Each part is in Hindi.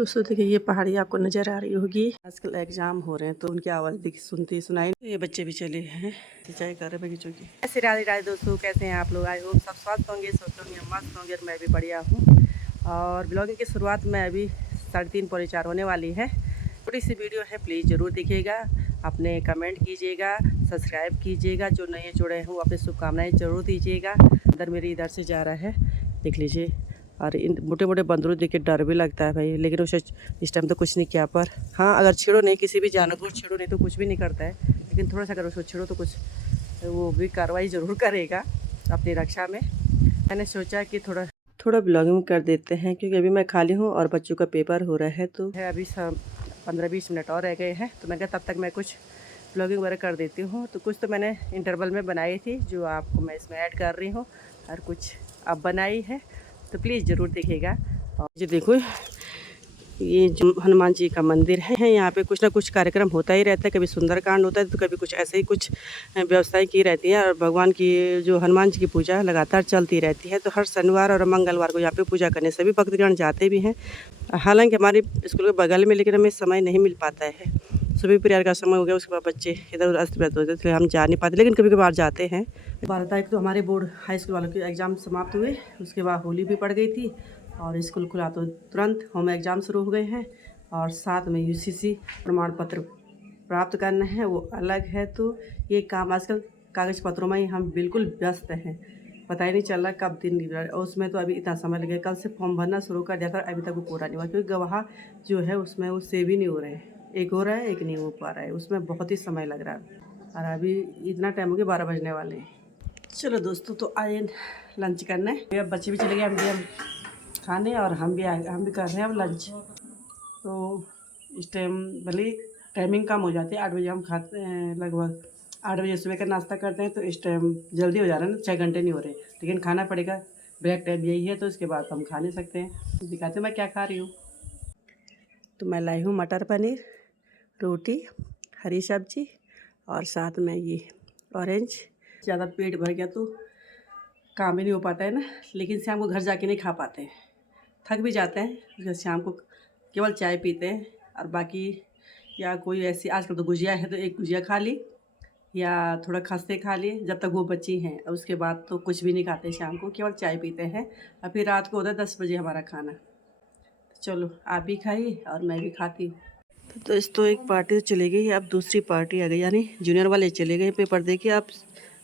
दोस्तों देखिए ये पहाड़ी आपको नज़र आ रही होगी। आजकल एग्जाम हो रहे हैं तो उनकी आवाज़ सुनती सुनाई। ये बच्चे भी चले हैं सिंचाई कर रहे बगीचों की। ऐसे राधे राधे दोस्तों, कैसे हैं आप लोग? आई होप सब स्वस्थ होंगे, स्वस्थ होंगे, मस्त होंगे और मैं भी बढ़िया हूँ। और ब्लॉगिंग की शुरुआत में अभी 3:30 पौने 4 होने वाली है। थोड़ी सी वीडियो है, प्लीज़ ज़रूर देखिएगा, अपने कमेंट कीजिएगा, सब्सक्राइब कीजिएगा, जो नए जुड़े हैं वो अपनी शुभकामनाएँ ज़रूर दीजिएगा। अंदर मेरी इधर से जा रहा है, देख लीजिए। और इन मोटे मोटे बंदरों देख के डर भी लगता है भाई, लेकिन उसे इस टाइम तो कुछ नहीं किया। पर हाँ, अगर छेड़ो नहीं, किसी भी जानवर को छेड़ो नहीं तो कुछ भी नहीं करता है, लेकिन थोड़ा सा अगर उसको छेड़ो तो कुछ वो भी कार्रवाई ज़रूर करेगा अपनी रक्षा में। मैंने सोचा कि थोड़ा ब्लॉगिंग कर देते हैं, क्योंकि अभी मैं खाली हूँ और बच्चों का पेपर हो रहा है। तो है अभी 15-20 मिनट और रह गए हैं, तो मैं कहा तब तक मैं कुछ ब्लॉगिंग वगैरह कर देती हूँ। तो कुछ तो मैंने इंटरवल में बनाई थी जो आपको मैं इसमें ऐड कर रही हूँ, और कुछ अब बनाई है, तो प्लीज़ ज़रूर देखिएगा। और ये देखो, ये जो हनुमान जी का मंदिर है, यहाँ पे कुछ ना कुछ कार्यक्रम होता ही रहता है। कभी सुंदरकांड होता है तो कभी कुछ ऐसे ही कुछ व्यवस्थाएं की रहती है। और भगवान की जो हनुमान जी की पूजा लगातार चलती रहती है। तो हर शनिवार और मंगलवार को यहाँ पे पूजा करने सभी भक्तगण जाते भी हैं। हालांकि हमारे स्कूल के बगल में, लेकिन हमें समय नहीं मिल पाता है। सुबह प्रेयर का समय हो गया, उसके बाद बच्चे इधर उधर अस्त व्यस्त होते, इसलिए हम जा नहीं पाते, लेकिन कभी कभार जाते हैं। 12 तारीख तो हमारे बोर्ड हाई स्कूल वालों के एग्ज़ाम समाप्त हुए, उसके बाद होली भी पड़ गई थी और स्कूल खुला तो तुरंत होम एग्ज़ाम शुरू हो गए हैं। और साथ में UCC प्रमाण पत्र प्राप्त करना है, वो अलग है। तो ये काम आजकल कागज़ पत्रों में ही हम बिल्कुल व्यस्त हैं, पता ही नहीं चल रहा कब दिन निकल रहा है। और उसमें तो अभी इतना समय लगेगा, कल से फॉर्म भरना शुरू कर दिया था, अभी तक वो पूरा नहीं हुआ, क्योंकि गवाह जो है उसमें वो सेव ही नहीं हो रहे हैं। एक हो रहा है, एक नहीं हो पा रहा है, उसमें बहुत ही समय लग रहा है। और अभी इतना टाइम हो गया, 12 बजने वाले हैं। चलो दोस्तों, तो आए लंच करने। अब बच्चे भी चले गए, हम भी खाने, और हम भी कर रहे हैं अब लंच। तो इस टाइम भले टाइमिंग कम हो जाती है, 8 बजे हम खाते हैं, लगभग 8 बजे सुबह का नाश्ता करते हैं। तो इस टाइम जल्दी हो जा रहा है ना, 6 घंटे नहीं हो रहे, लेकिन खाना पड़ेगा, ब्रेक टाइम यही है। तो इसके बाद हम खा नहीं सकते हैं। दिखाते हैं मैं क्या खा रही हूँ। तो मैं लाई हूँ मटर पनीर, रोटी, हरी सब्जी, और साथ में ये ऑरेंज। ज़्यादा पेट भर गया तो काम भी नहीं हो पाता है ना, लेकिन शाम को घर जाके नहीं खा पाते हैं, थक भी जाते हैं, इसलिए शाम को केवल चाय पीते हैं। और बाकी या कोई ऐसी, आजकल तो गुजिया है तो एक गुजिया खा ली, या थोड़ा खस्ते खा लिए जब तक वो बची हैं। और उसके बाद तो कुछ भी नहीं खाते, शाम को केवल चाय पीते हैं। और फिर रात को होता है 10 बजे हमारा खाना। तो चलो आप भी खाइए और मैं भी खाती हूँ। तो दोस्तों, एक पार्टी तो चली गई, अब दूसरी पार्टी आ गई, यानी जूनियर वाले चले गए पेपर दे के। अब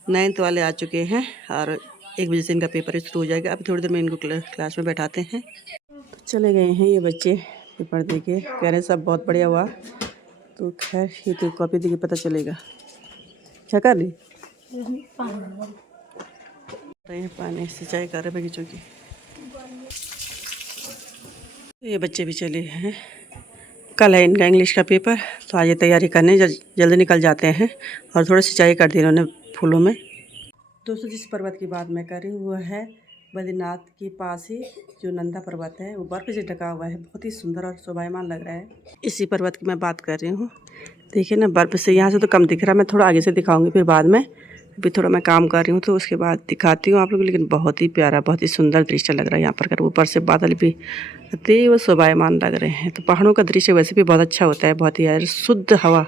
9th वाले आ चुके हैं और 1 बजे से इनका पेपर शुरू हो जाएगा। अभी थोड़ी देर में इनको क्लास में बैठाते हैं। तो चले गए हैं ये बच्चे पेपर दे के, कह रहे सब बहुत बढ़िया हुआ। तो खैर ये तो कॉपी दे के पता चलेगा। क्या कर ली? पानी सिंचाई कर रहे बगीचों की। ये बच्चे भी चले हैं, कल है इनका इंग्लिश का पेपर, तो आज ये तैयारी करने जल्दी निकल जाते हैं। और थोड़ा सिंचाई कर दी इन्होंने फूलों में। दोस्तों, जिस पर्वत की बात मैं कर रही हूँ वो है बद्रीनाथ के पास ही जो नंदा पर्वत है, वो बर्फ़ से ढका हुआ है, बहुत ही सुंदर और शोभायमान लग रहा है। इसी पर्वत की मैं बात कर रही हूँ। देखिए ना, बर्फ़ से यहाँ से तो कम दिख रहा है, मैं थोड़ा आगे से दिखाऊंगी फिर बाद में। अभी थोड़ा मैं काम कर रही हूँ तो उसके बाद दिखाती हूँ आप लोग। लेकिन बहुत ही प्यारा, बहुत ही सुंदर दृश्य लग रहा है यहाँ पर कर। ऊपर से बादल भी अति वो शोभायमान लग रहे हैं। तो पहाड़ों का दृश्य वैसे भी बहुत अच्छा होता है, बहुत ही यार शुद्ध हवा।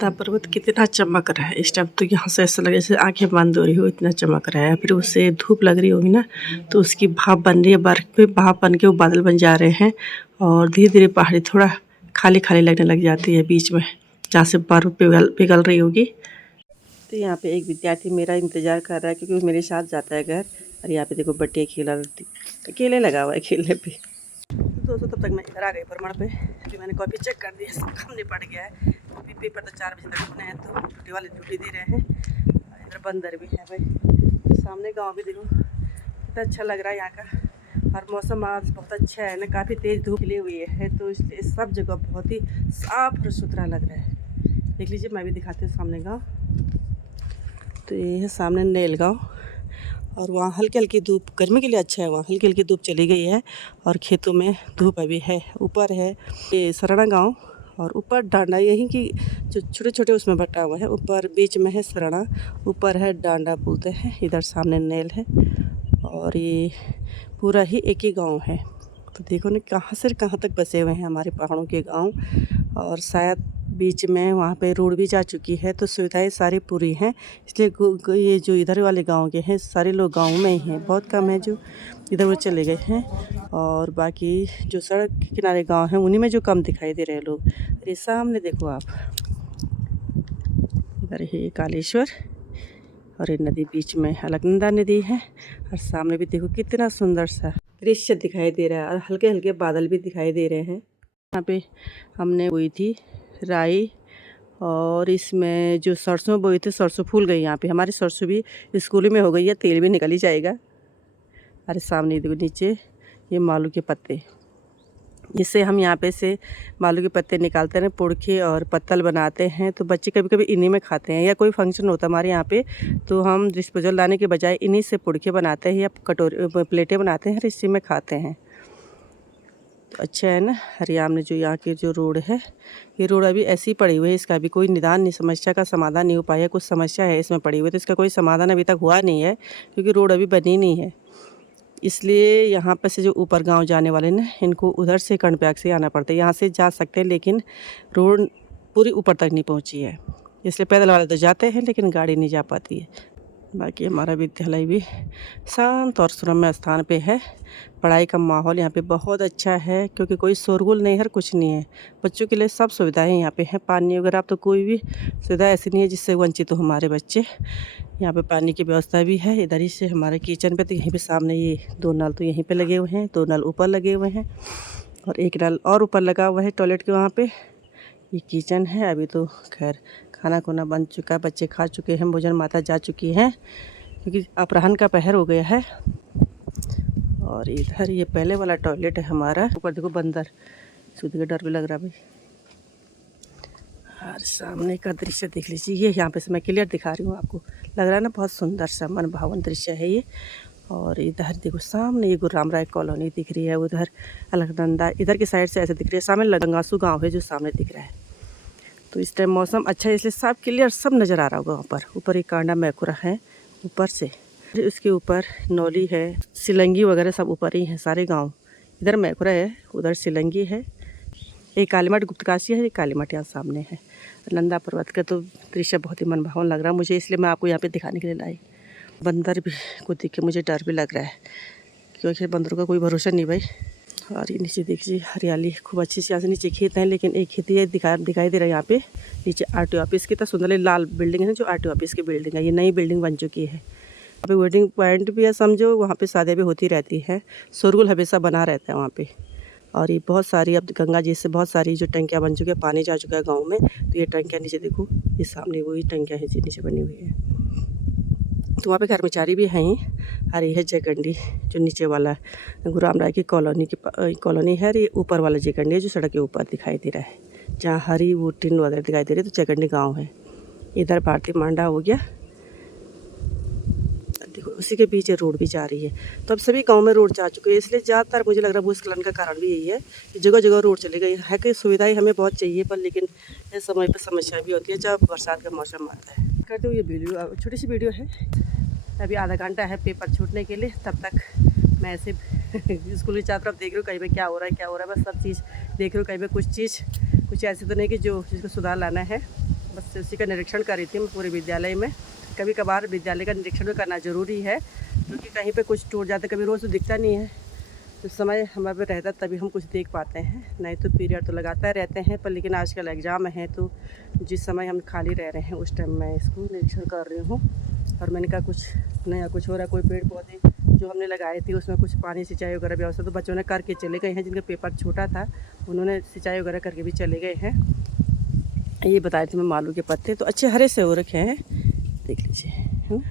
पर्वत कितना चमक रहा है इस टाइम, तो यहाँ से ऐसा लगे जैसे आंखें बंद हो रही हो, इतना चमक रहा है। फिर उससे धूप लग रही होगी ना, तो उसकी भाप बन रही है, बर्फ पे भाप बन के वो बादल बन जा रहे हैं। और धीरे धीरे पहाड़ी थोड़ा खाली खाली लगने लग जाती है बीच में, जहाँ से बर्फ पिघल रही होगी। तो यहाँ पे एक विद्यार्थी मेरा इंतज़ार कर रहा है, क्योंकि वो मेरे साथ जाता है घर। और यहाँ पे देखो बट्टे खेला, अकेले लगा हुआ है खेलने पे। तो दोस्तों, तब तक मैं इधर आ गई भ्रमण पे। अभी मैंने कॉपी चेक कर दी है, सब काम निपट गया है। अभी पेपर तो 4 बजे तक होने हैं, तो ड्यूटी वाले ड्यूटी दे रहे हैं। इधर बंदर भी है भाई, सामने गांव भी देखो कितना अच्छा लग रहा है यहाँ का। और मौसम आज बहुत अच्छा है ना, काफ़ी तेज़ धूप खिली हुई है, तो इसलिए सब जगह बहुत ही साफ और सुथरा लग रहा है। देख लीजिए, मैं भी दिखाती हूँ सामने गाँव। तो ये है सामने नेल गाँव, और वहाँ हल्की हल्की धूप, गर्मी के लिए अच्छा है, वहाँ हल्की हल्की धूप चली गई है। और खेतों में धूप अभी है। ऊपर है ये सरना गांव, और ऊपर डांडा, यहीं की जो छोटे छोटे उसमें बटा हुआ है। ऊपर बीच में है सरना, ऊपर है डांडा बोलते हैं, इधर सामने नेल है। और ये पूरा ही एक ही गांव है। तो देखो ना कहाँ से कहाँ तक बसे हुए हैं हमारे पहाड़ों के गांव। और शायद बीच में वहाँ पे रोड भी जा चुकी है, तो सुविधाएं सारी पूरी हैं। इसलिए ये जो इधर वाले गांव के हैं सारे लोग गांव में ही हैं, बहुत कम है जो इधर उधर चले गए हैं। और बाकी जो सड़क के किनारे गांव हैं उन्हीं में जो कम दिखाई दे रहे हैं लोग। ये सामने देखो आप, इधर है कालेश्वर और ये नदी बीच में अलकनंदा नदी है। और सामने भी देखो कितना सुंदर सा दृश्य दिखाई दे रहा है और हल्के हल्के बादल भी दिखाई दे रहे हैं। यहाँ पे हमने बोई थी राई और इसमें जो सरसों बोई थी, सरसों फूल गई। यहाँ पे हमारी सरसों भी स्कूल में हो गई है, तेल भी निकल ही जाएगा। अरे सामने देखो नीचे ये मालू के पत्ते, इससे हम यहाँ पे से मालू के पत्ते निकालते हैं, पुड़खे और पत्तल बनाते हैं। तो बच्चे कभी कभी इन्हीं में खाते हैं, या कोई फंक्शन होता है हमारे यहाँ पे तो हम डिस्पोजल लाने के बजाय इन्हीं से पुड़खे बनाते हैं या कटोरी प्लेटें बनाते हैं, इसी में खाते हैं। तो अच्छा है ना। हरियाणा में जो यहाँ की जो रोड है, ये रोड अभी ऐसी पड़ी हुई है, इसका भी कोई निदान नहीं, समस्या का समाधान नहीं हो पाया। कुछ समस्या है इसमें पड़ी हुई, तो इसका कोई समाधान अभी तक हुआ नहीं है क्योंकि रोड अभी बनी नहीं है। इसलिए यहाँ पर से जो ऊपर गांव जाने वाले ना, इनको उधर से कर्णप्रयाग से आना पड़ता है। यहाँ से जा सकते हैं लेकिन रोड पूरी ऊपर तक नहीं पहुँची है, इसलिए पैदल वाले तो जाते हैं लेकिन गाड़ी नहीं जा पाती है। बाकी हमारा विद्यालय भी शांत और सुरम्य स्थान पे है। पढ़ाई का माहौल यहाँ पे बहुत अच्छा है क्योंकि कोई शोरगुल नहीं है, कुछ नहीं है। बच्चों के लिए सब सुविधाएं यहाँ पे हैं, पानी वगैरह तो कोई भी सुविधा ऐसी नहीं है जिससे वंचित हो हमारे बच्चे। यहाँ पे पानी की व्यवस्था भी है। इधर ही से हमारे किचन पे तो यहीं पे सामने ये 2 नल तो यहीं पे लगे हुए हैं, 2 नल ऊपर लगे हुए हैं और 1 नल और ऊपर लगा हुआ है टॉयलेट के वहाँ पे। ये किचन है। अभी तो खैर खाना खुना बन चुका है, बच्चे खा चुके हैं, भोजन माता जा चुकी हैं क्योंकि अपराह्न का पहर हो गया है। और इधर ये पहले वाला टॉयलेट है हमारा। ऊपर देखो बंदर, सूदी का डर भी लग रहा भाई। और सामने का दृश्य देख लीजिए, ये यहाँ पे से मैं क्लियर दिखा रही हूँ आपको, लग रहा है ना बहुत सुंदर सा मन भावन दृश्य है ये। और इधर देखो सामने ये गुरुराम राय कॉलोनी दिख रही है, उधर अलकनंदा, इधर की साइड से ऐसे दिख रही है। सामने लगंगासू गाँव है जो सामने दिख रहा है। तो इस टाइम मौसम अच्छा है इसलिए सब क्लियर सब नज़र आ रहा होगा। ऊपर एक कांडा मैकुरा है ऊपर से, उसके ऊपर नौली है, सिलंगी वगैरह सब ऊपर ही हैं सारे गांव। इधर मैकुरा है, उधर सिलंगी है, एक कालीमठ गुप्तकाशी है, एक कालीमठ यहाँ सामने है। नंदा पर्वत का तो दृश्य बहुत ही मनभावन लग रहा है मुझे, इसलिए मैं आपको यहाँ पे दिखाने के लिए लाई। बंदर भी को देख के मुझे डर भी लग रहा है क्योंकि बंदरों का कोई भरोसा नहीं भाई। और ये नीचे देखिए हरियाली खूब अच्छी सी, यहाँ से नीचे खेत हैं लेकिन एक खेती है दिखाई दे रहा है यहाँ पे। नीचे आरटीओ ऑफिस की तो सुंदर लाल बिल्डिंग है जो आरटीओ ऑफिस की बिल्डिंग है, ये नई बिल्डिंग बन चुकी है। यहाँ पे वेडिंग पॉइंट भी है समझो, वहाँ पे शादियाँ भी होती रहती हैं, शोरगुल हमेशा बना रहता है वहाँ पे। और ये बहुत सारी अब गंगा जी से बहुत सारी जो टंकियाँ बन चुकी है, पानी जा चुका है गाँव में। तो ये टंकियाँ नीचे देखो, ये सामने वही टंकियाँ हैं जो नीचे बनी हुई है। तो वहाँ पे कर्मचारी भी हैं। और ये है जयगंडी जो नीचे वाला गुरुराम राय की कॉलोनी है। ये ऊपर वाला जयगंडी है जो सड़क के ऊपर दिखाई दे रहा है, जहाँ हरी वो टिन वगैरह दिखाई दे रही है, तो जयगंडी गांव है। इधर भारतीय मांडा हो गया, देखो उसी के पीछे रोड भी जा रही है। तो अब सभी गाँव में रोड जा चुके हैं, इसलिए ज़्यादातर मुझे लग रहा है भूस्खलन का कारण भी यही है कि जगह जगह रोड चली गई है। कि सुविधाएँ हमें बहुत चाहिए पर लेकिन इस समय पर समस्या भी होती है जब बरसात का मौसम आता है। करते हुए ये वीडियो छोटी सी वीडियो है, अभी आधा घंटा है पेपर छूटने के लिए, तब तक मैं ऐसे स्कूल की चारों तरफ देख रही हूँ कहीं पे क्या हो रहा है, बस सब चीज़ देख रही हूँ। कहीं पे कुछ ऐसी तो नहीं कि जो जिसको सुधार लाना है, बस उसी का निरीक्षण कर रही थी मैं पूरे विद्यालय में। कभी कभार विद्यालय का निरीक्षण भी करना ज़रूरी है क्योंकि कहीं पे कुछ टूट जाता, कभी रोज़ तो दिखता नहीं है। तो समय हमारे पे रहता तभी हम कुछ देख पाते हैं, नहीं तो पीरियड तो लगातार रहते हैं। पर लेकिन आजकल एग्ज़ाम है तो जिस समय हम खाली रह रहे हैं उस टाइम मैं इसको निरीक्षण कर रही हूँ। और मैंने कहा कुछ नया कुछ हो रहा है, कोई पेड़ पौधे जो हमने लगाए थे उसमें कुछ पानी सिंचाई वगैरह व्यवस्था तो बच्चों ने करके चले गए हैं। जिनका पेपर छोटा था उन्होंने सिंचाई वगैरह करके भी चले गए हैं। ये बताए थे मैं मालू के पत्ते तो अच्छे हरे से हो रखे हैं, देख लीजिए, है ना।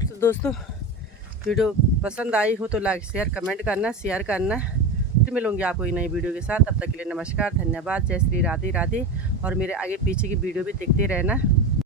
तो दोस्तों वीडियो पसंद आई हो तो लाइक शेयर कमेंट करना, शेयर करना। फिर मिलूंगी आपको एक नई वीडियो के साथ, तब तक के लिए नमस्कार, धन्यवाद, जय श्री राधे राधे। और मेरे आगे पीछे की वीडियो भी देखते रहना।